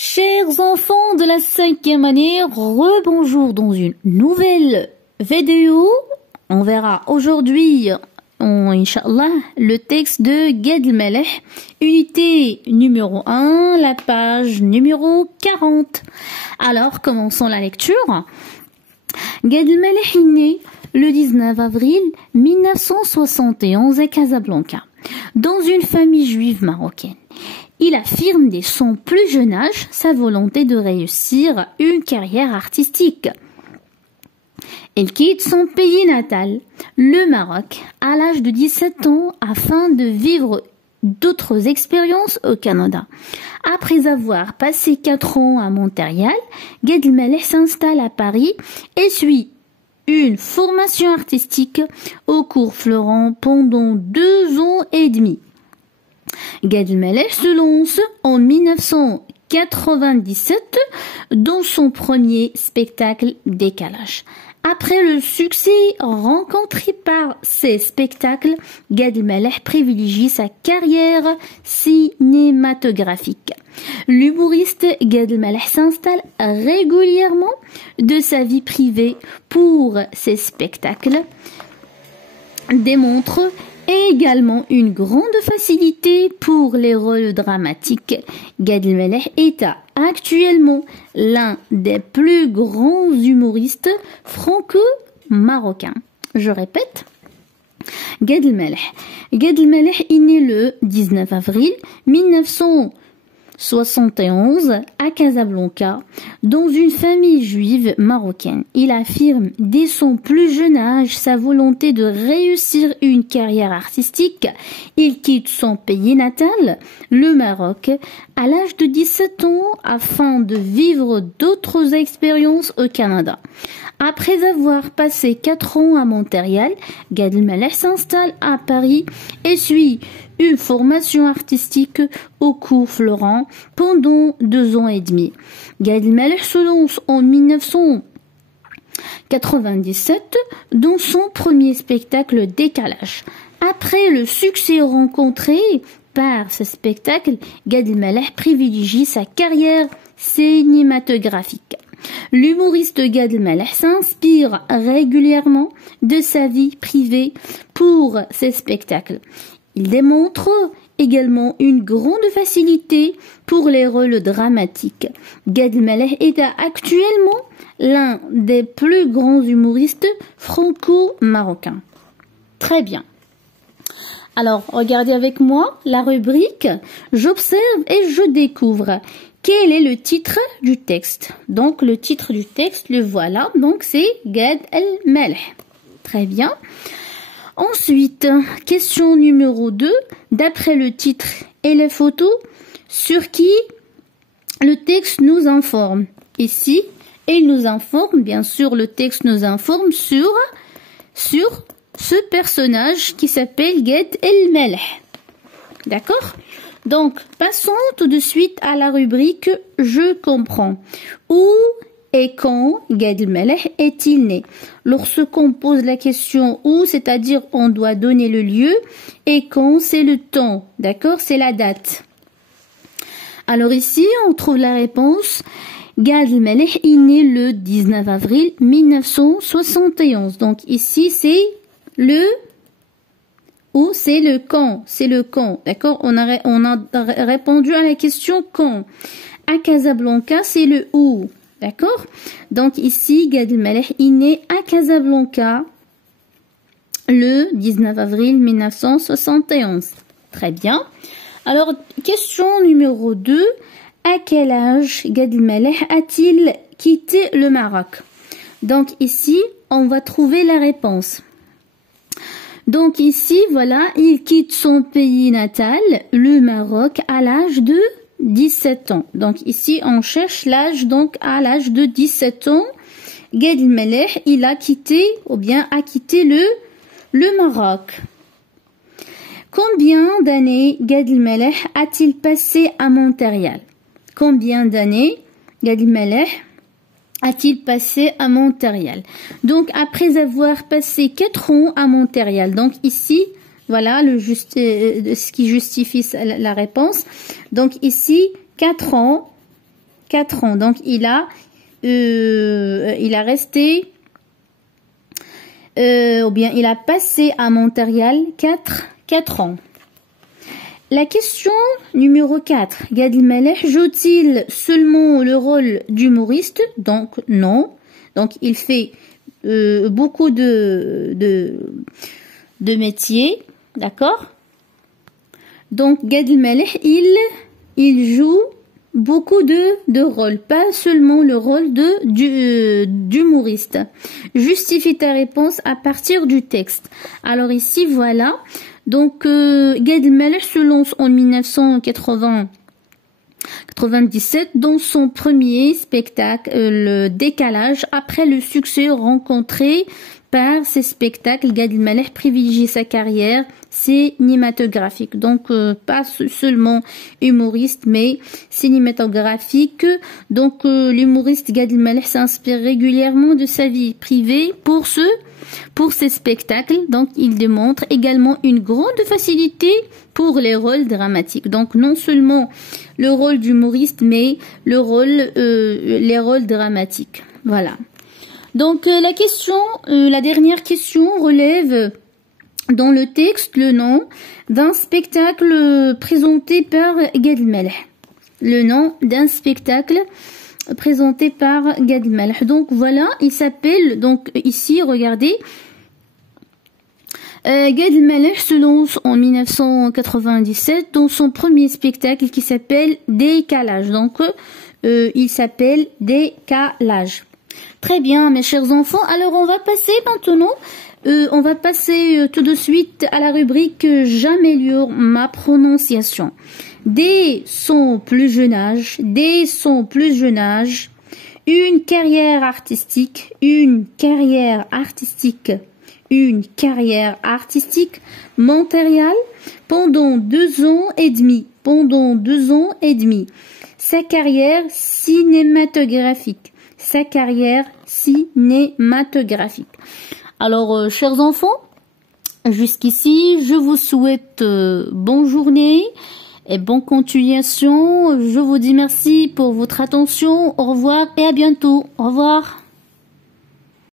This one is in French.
Chers enfants de la 5e année, rebonjour dans une nouvelle vidéo. On verra aujourd'hui, Inch'Allah, le texte de Gad el-Maleh, unité numéro 1, la page numéro 40. Alors, commençons la lecture. Gad el-Maleh est né le 19 avril 1971 à Casablanca, dans une famille juive marocaine. Il affirme dès son plus jeune âge sa volonté de réussir une carrière artistique. Il quitte son pays natal, le Maroc, à l'âge de 17 ans afin de vivre d'autres expériences au Canada. Après avoir passé 4 ans à Montréal, Gad el-Maleh s'installe à Paris et suit une formation artistique au cours Florent pendant 2 ans et demi. Gad el-Maleh se lance en 1997 dans son premier spectacle Décalage. Après le succès rencontré par ces spectacles, Gad el-Maleh privilégie sa carrière cinématographique. L'humoriste Gad el-Maleh s'installe régulièrement de sa vie privée pour ses spectacles, démontre également une grande facilité pour les rôles dramatiques. Gad el-Maleh est actuellement l'un des plus grands humoristes franco-marocains. Je répète, Gad el-Maleh. Gad el-Maleh est né le 19 avril 1971 à Casablanca, dans une famille juive marocaine. Il affirme dès son plus jeune âge sa volonté de réussir une carrière artistique. Il quitte son pays natal, le Maroc, à l'âge de 17 ans afin de vivre d'autres expériences au Canada. Après avoir passé 4 ans à Montréal, Gad el-Maleh s'installe à Paris et suit une formation artistique au cours Florent pendant 2 ans et demi. Gad el-Maleh se lance en 1997 dans son premier spectacle Décalage. Après le succès rencontré par ce spectacle, Gad el-Maleh privilégie sa carrière cinématographique. L'humoriste Gad el-Maleh s'inspire régulièrement de sa vie privée pour ses spectacles. Il démontre également une grande facilité pour les rôles dramatiques. Gad el-Maleh est actuellement l'un des plus grands humoristes franco-marocains. Très bien. Alors, regardez avec moi la rubrique « J'observe et je découvre ». Quel est le titre du texte? Donc, le titre du texte, le voilà. Donc, c'est Gad el-Maleh. Très bien. Ensuite, question numéro 2. D'après le titre et les photos, sur qui le texte nous informe? Ici, il nous informe, bien sûr, le texte nous informe sur ce personnage qui s'appelle Gad el-Maleh. D'accord? Donc, passons tout de suite à la rubrique « Je comprends ». Où et quand Gad el-Maleh est-il né? Lorsqu'on pose la question « où », c'est-à-dire on doit donner le lieu, et « quand », c'est le temps, d'accord? C'est la date. Alors ici, on trouve la réponse. Gad el-Maleh est né le 19 avril 1971. Donc ici, c'est le... Où c'est le quand, d'accord? On a répondu à la question quand. À Casablanca, c'est le où, d'accord? Donc ici, Gad el-Maleh est né à Casablanca le 19 avril 1971. Très bien. Alors, question numéro 2. À quel âge Gad el-Maleh a-t-il quitté le Maroc? Donc ici, on va trouver la réponse. Donc ici, voilà, il quitte son pays natal, le Maroc, à l'âge de 17 ans. Donc ici, on cherche l'âge, donc à l'âge de 17 ans, Gad el-Maleh, il a quitté, ou bien a quitté le Maroc. Combien d'années Gad el-Maleh a-t-il passé à Montréal? Combien d'années Gad el-Maleh a-t-il passé à Montréal? Donc, après avoir passé 4 ans à Montréal. Donc, ici, voilà ce qui justifie la réponse. Donc, ici, 4 ans 4 ans. Donc, il a resté, ou bien il a passé à Montréal 4 ans. La question numéro 4. Gad Elmaleh joue-t-il seulement le rôle d'humoriste? Donc, non. Donc, il fait beaucoup de métiers. D'accord? Donc, Gad Elmaleh, il joue beaucoup de rôles, pas seulement le rôle d'humoriste. Justifie ta réponse à partir du texte. Alors ici, voilà. Donc, Gad Elmaleh se lance en 1997 dans son premier spectacle, le Décalage. Après le succès rencontré par ces spectacles, Gad Elmaleh privilégie sa carrière cinématographique. Donc, pas seulement humoriste, mais cinématographique. Donc, l'humoriste Gad Elmaleh s'inspire régulièrement de sa vie privée pour ces spectacles. Donc, il démontre également une grande facilité pour les rôles dramatiques. Donc, non seulement le rôle d'humoriste, mais les rôles dramatiques. Voilà. Donc, la dernière question relève dans le texte le nom d'un spectacle présenté par Gad Elmaleh. Le nom d'un spectacle présenté par Gad Elmaleh. Donc voilà, il s'appelle, donc ici, regardez, Gad Elmaleh se lance en 1997 dans son premier spectacle qui s'appelle Décalage. Donc il s'appelle Décalage. Très bien, mes chers enfants. Alors on va passer maintenant, tout de suite à la rubrique J'améliore ma prononciation. Dès son plus jeune âge, une carrière artistique, Montréal pendant 2 ans et demi. Sa carrière cinématographique. Alors, chers enfants, jusqu'ici, je vous souhaite bonne journée et bonne continuation. Je vous dis merci pour votre attention. Au revoir et à bientôt. Au revoir.